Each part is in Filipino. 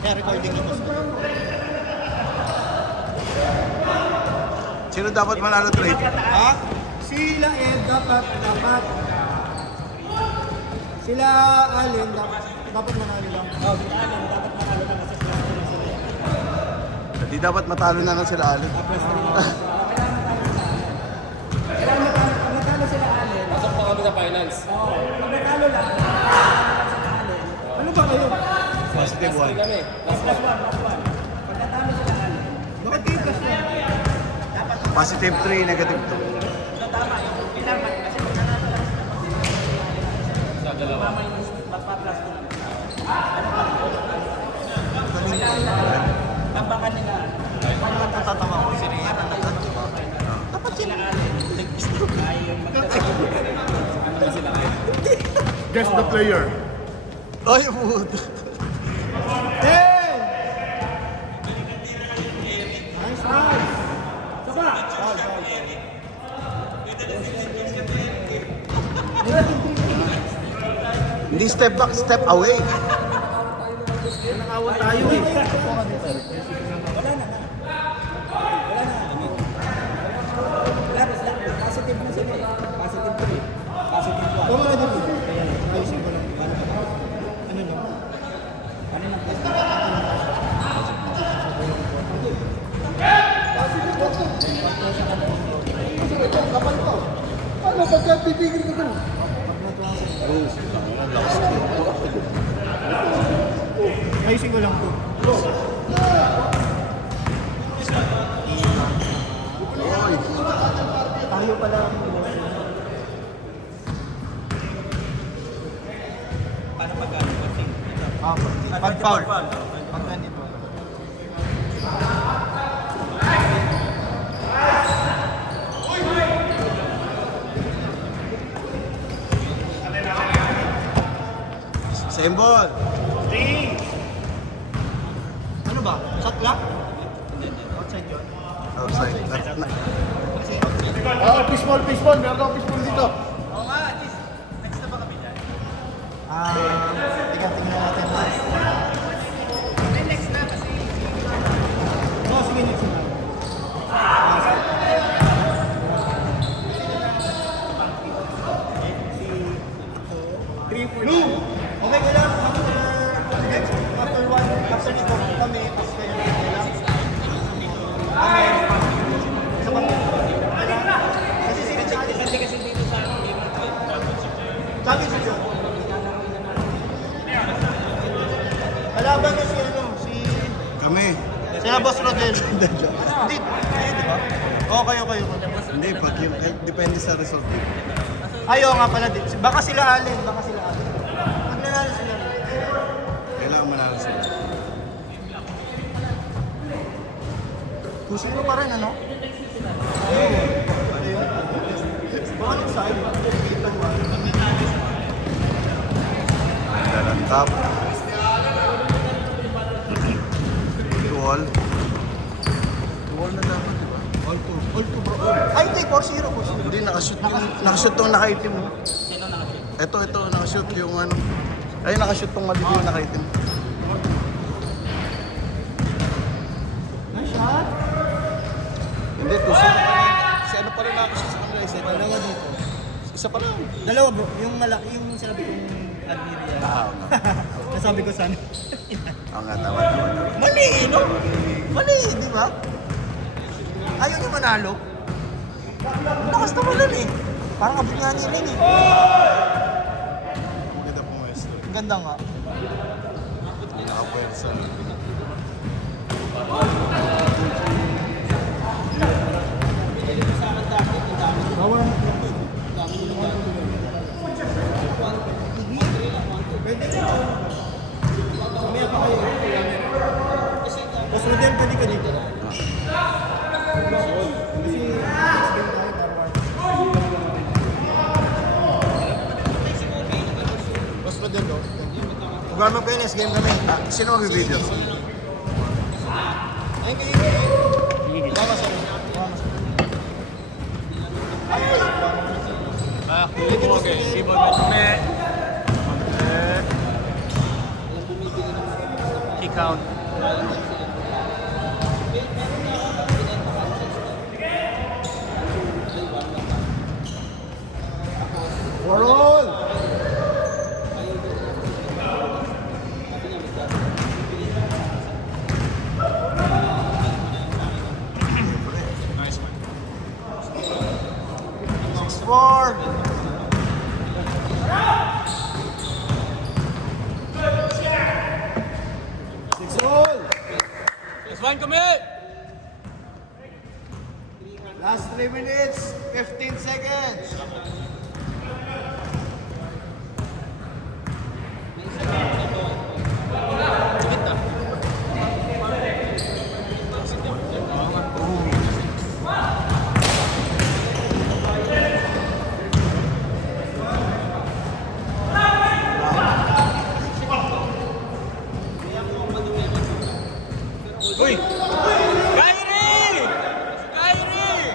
Kaya recording ito. Sino dapat manalo trade? Ha? Sila dapat. Sila Allen, dapat manalo lang. Oh, sila Allen, dapat manalo lang kasi sila. Hindi dapat matalo na lang sila Allen. Kailangan matalo sila Allen. Pasok pa kami sa finals. Oo, pag natalo lang, ano ba kayo? Positive one. Kami. Last one. Pag natalo sila Allen. Bakit kayo plus one? Positive 3, negative 2. Tama, yung kailangan kasi pag nanalo lang Sa dalawa. magpa-plus two. Tabangan nila. Paano lang natatawa ko? Sino yan ang natatawa? Dapat sila Allen. Nag-stroke ayaw magtatalo. Guess the player. Ay, puto. Nice. Saba! Hindi step back, step away. Nakawal tayo eh. Wala na. Positive na sila eh. Positive 3. Positive 1. Kung ano din mo? Kaya ayusin ko lang. Ano no? Ano na? Kapal ko. Ano pagka titigil ko doon? Ayusin ko lang to. Tayo pala ang paano pag pag foul. Pag ganito. Same ball. Ano ba? Shot clock? Outside yun. Outside. Fishball. Meron akong fishball dito. Oo nga, next na ba kami dyan? Tingnan natin. Next na kasi. Oo, sige next na. Okay ka lang. After one, after nito kami, tapos kayo na lang. Isa pa. Kasi sinecheck kasi dito sa sabi si John. Kalaban niya si Kami. sila Boss Rodel. Hindi, kayo di ba? Oo, kayo. Hindi, pag yung, depende sa result. Ayaw nga pala din. Baka sila Allen. Pag nanalo sila. Kailangan manalo sila. Pusin mo pa rin, ano? Baka yung side. Ganda ng top. Wall. Wall na dapat, di ba? All two bro. Ay, hindi. 4-0. Hindi, nakashoot tong nakaitim. Sino nakashoot? Ito, nakashoot yung ano. Ay, nakashoot tong maliit yung nakaitim. Nice shot. Hindi, tusin. Si ano pa rin nakashoot sa kanila, isa. Dalawa dito. Isa pa lang. Dalawa bro. Yung malaki, yung sinabi kong Almeria. Nasabi ko sana. Oo nga, tama. Mali, no? Mali, di ba? Ayaw niya manalo. Lakas naman lang eh. Parang abot nga niling eh. Maganda po mga ito. Ang ganda nga. Nakapwersa. Pwede ka. Mamaya pa kayo. Tapos Rodel, pwede ka dito. Boss Rodel, no? Huwag mo penis, game kami. Sino mag-video? Ay, kayo. Vamos, count. For all! Nice one. 6-4! Six all! This one, commit! Last 3 minutes, 15 seconds. Uy! Kyrie! Kyrie!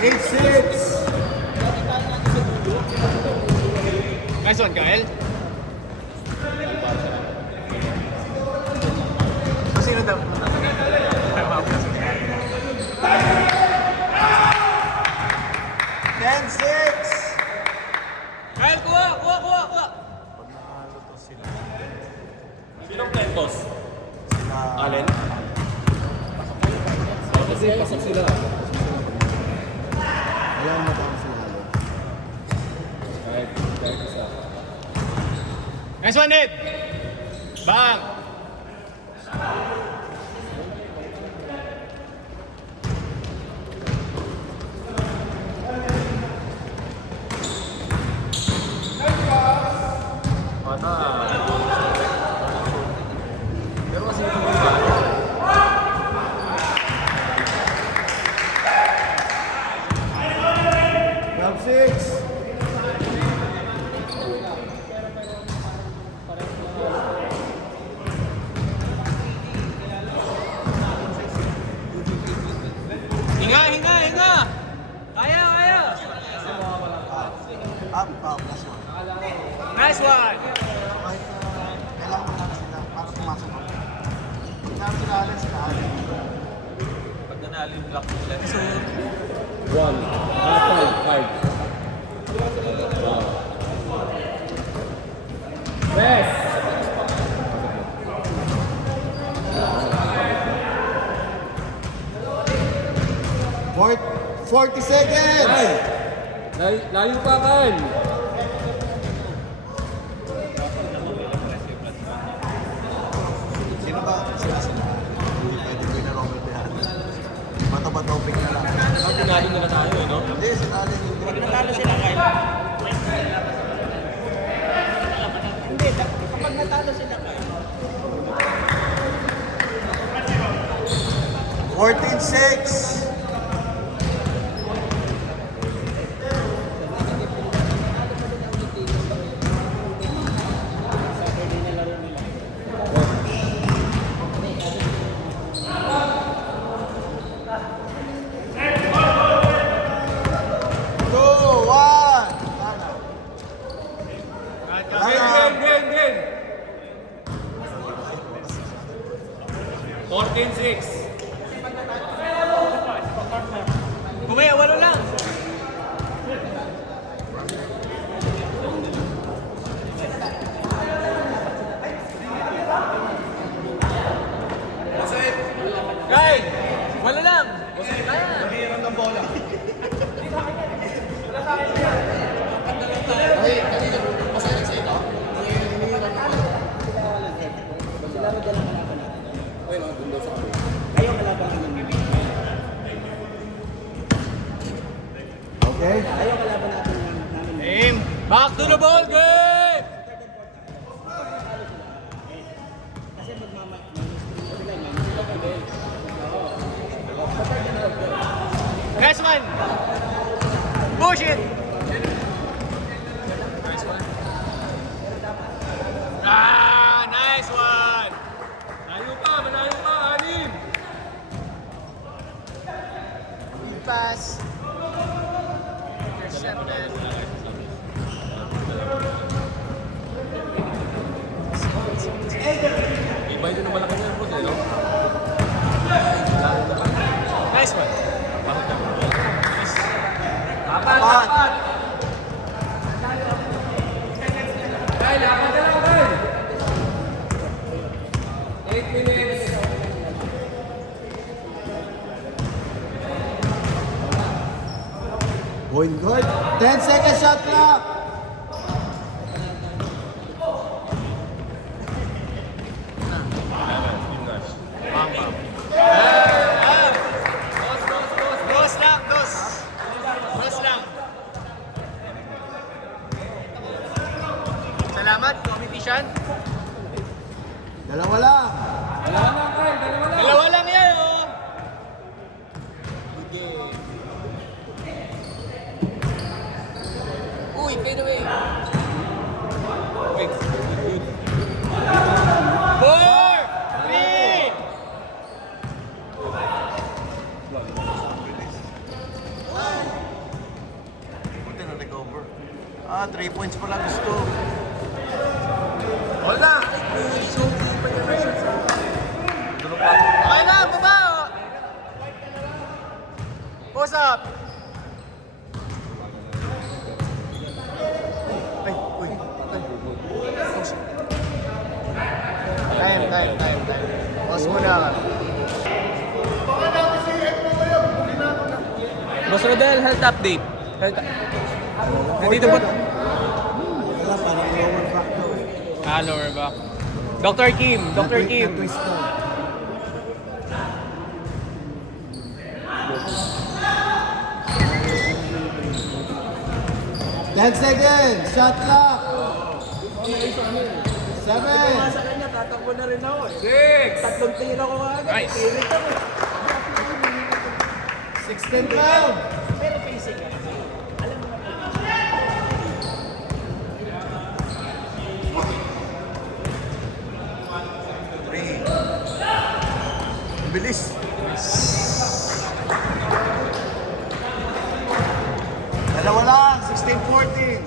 Eight, 6. Nice one, Kyle. So, sino daw? 10-6. Kyle, kuha! Sinong tentos? Allen? Kasi kasap sila. Alam mo ba sila? Kahit isa. Nice one, Ned. Bang! Bata. Pero kasi ito yung bata. Top 6. Hinga! Kaya! Up, plus 1. Nice one! Kahit kailangan mo lang sila para pumasok ako. Pag namin sila alin, sila alin. Pag nanalo block nila. One. Five. Wow. Best! 40 seconds! Layo pa, Kyle! Sino ba? Sila. Hindi pwede ko na Robert yan. Bato-batoping na lang. Tinalo nila tayo, no? Hindi, sila alin. Pag natalo sila, Kyle. Hindi, kapag natalo sila, Kyle. 14-6! Game! 14-6. Kumaya, walo lang. Kyle, walo lang. Kaya. Sila mo dala ka na. Point guard. 10 seconds shot clock. Dos lang, dos. Dos lang. Salamat, competition. Dalawa lang. Dalawa lang yan, oh. Uy, fade away. Wait. Four, three. Buti na recover. 3 points pa lang gusto. Wala. Okay na, baba, oh. Post up. Ay, uy. Time. Pause muna ka. Boss Rodel, health update. Nandito po. Wala, parang lower back daw eh. Lower back. Dr. Kim. Na-twist daw. Ten seconds. Shot clock. 7. Sa kanya, tatakbo na rin ako eh. 6. Tatlong tira ko agad. Nice. Tirit ako. 16th round. Pero pacing ka. Alam mo na. Bilis. Dalawa lang. 16-14.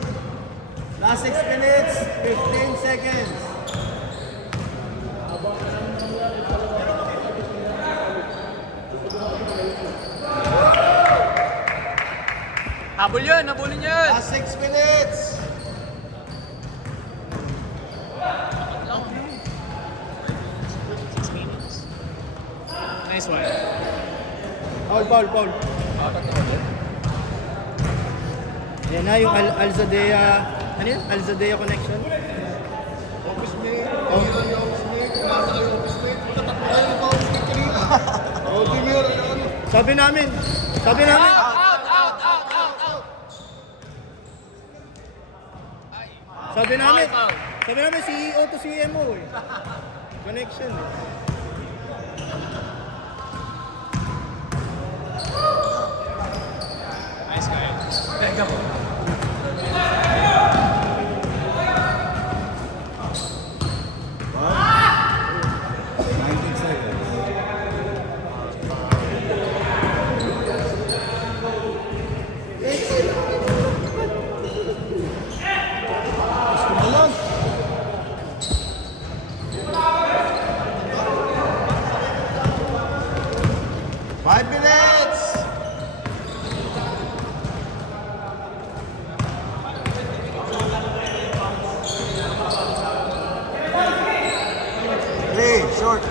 Last 6 minutes. 15 seconds. Habulin yun. Last 6 minutes. Nice one. Paul. Yan na yung Alzadea. Ano yun? Alzadea connection? Sabi namin. Sabi namin CEO to CMO eh. Connection eh. Nice guy. Five minutes. Three, short.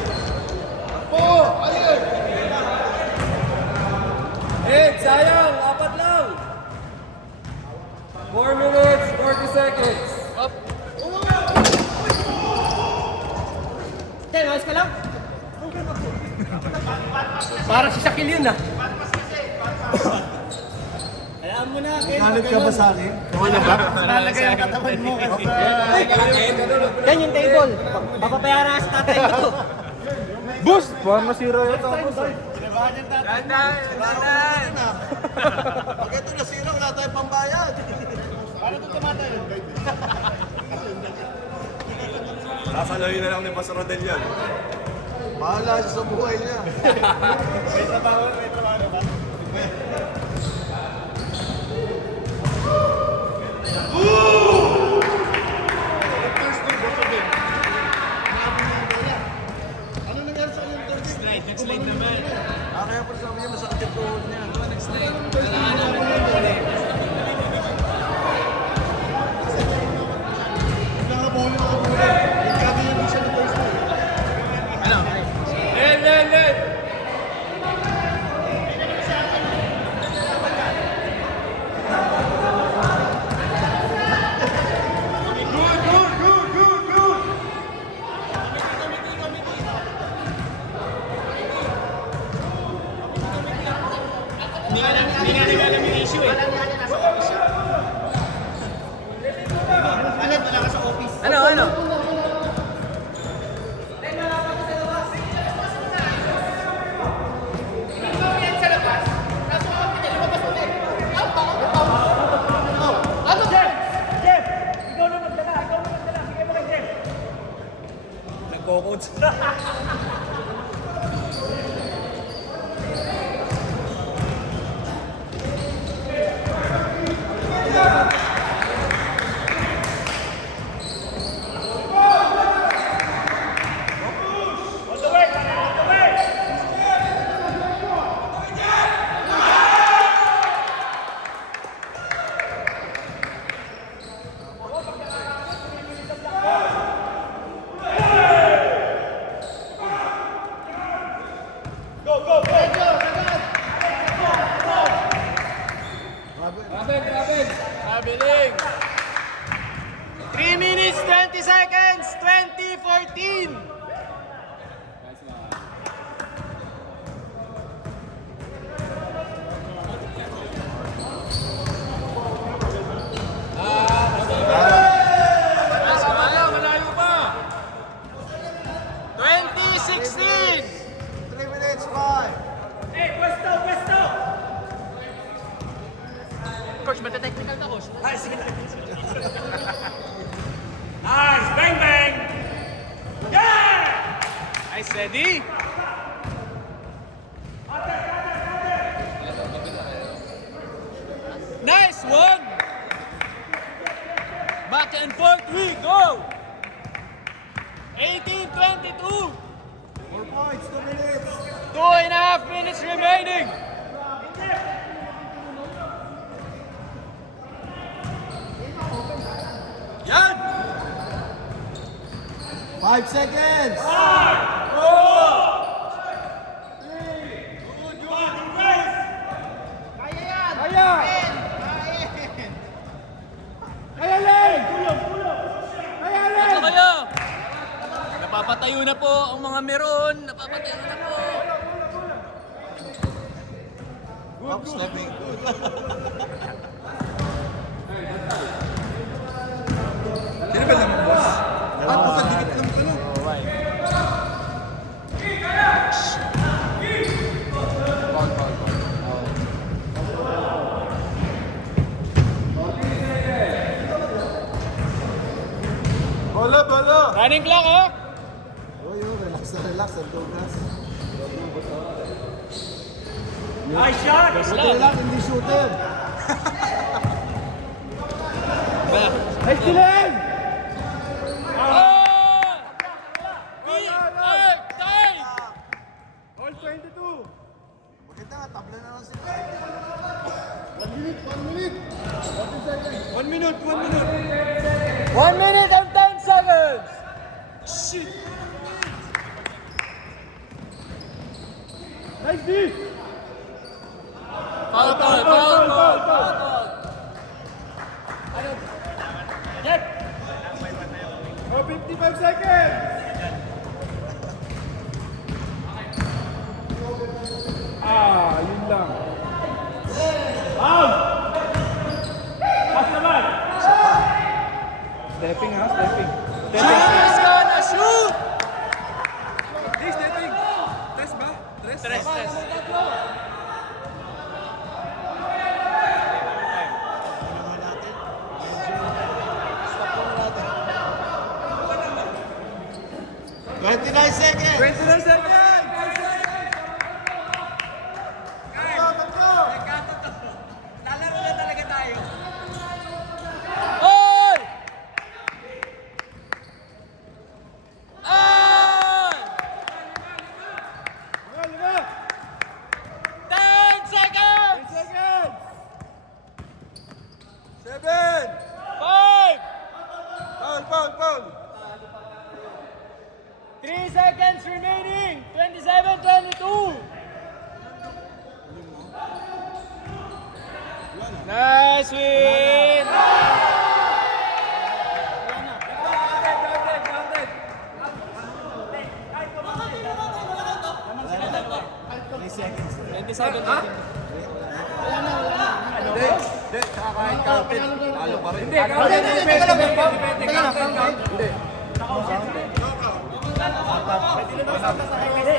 Sayang! Apat lang! 4 minutes, 40 seconds. Up. Ayos ka lang? Parang si Shaquille yun ah. Alam mo na, Ken. Galit ka ba sa akin? Nalagay ang katawan mo. Yan yung table. Papapayaran sa tatay ko. Boss! Parang masira yun tapos. Dandan. Pag ito nasira, wala tayong pambayad. Sasaloyin na lang ni Boss Rodel yan. Bahala siya sa buhay niya. Next leg naman. Kaya pa sabi niya, masakit yung tuhod niya. Next leg. Ano? Len. nagko-coach. Abiling. 3 minutes, 20 seconds, 2014. Malayo pa. 2016. 3 minutes, 5. Coach, mata-technical na, coach. Ay, sige na. Nice! Bang, bang! Yeah! Nice, steady. Nice one! Back and forth, we go! 18-22. 4 points, 2 minutes. 2.5 minutes remaining. Yan! 5 seconds. Ano kayo? Napapatayo na po ang mga meron. Napapatayo na po. Up stepping. Sino ba naman, boss? Napakadikit lang ito. Bola, bola. Running clock, oh. Relax na relax. Ang tugas. Nice shot! Buti lang, hindi shooter. Nice killing! We are tied! All 22! Maganda nga, tabla na lang sila. 1 minute! 1 minute and 10 seconds! Shit! Nice D! Foul ball! Oh, 55 seconds! Yun lang. Stepping ha, stepping. He's gonna shoot! Hey, stepping! Tres ba? Tres? Tres. Stop muna natin. 29 seconds. 29 seconds! Lalaro na talaga tayo. Oy! Ay! 10 seconds! 10 seconds! 7! 5! Foul! 3 seconds remaining! 27-22! Nice win! Nice seconds. 27 Hindi, kahit kapit. Talo pa rin. Hindi.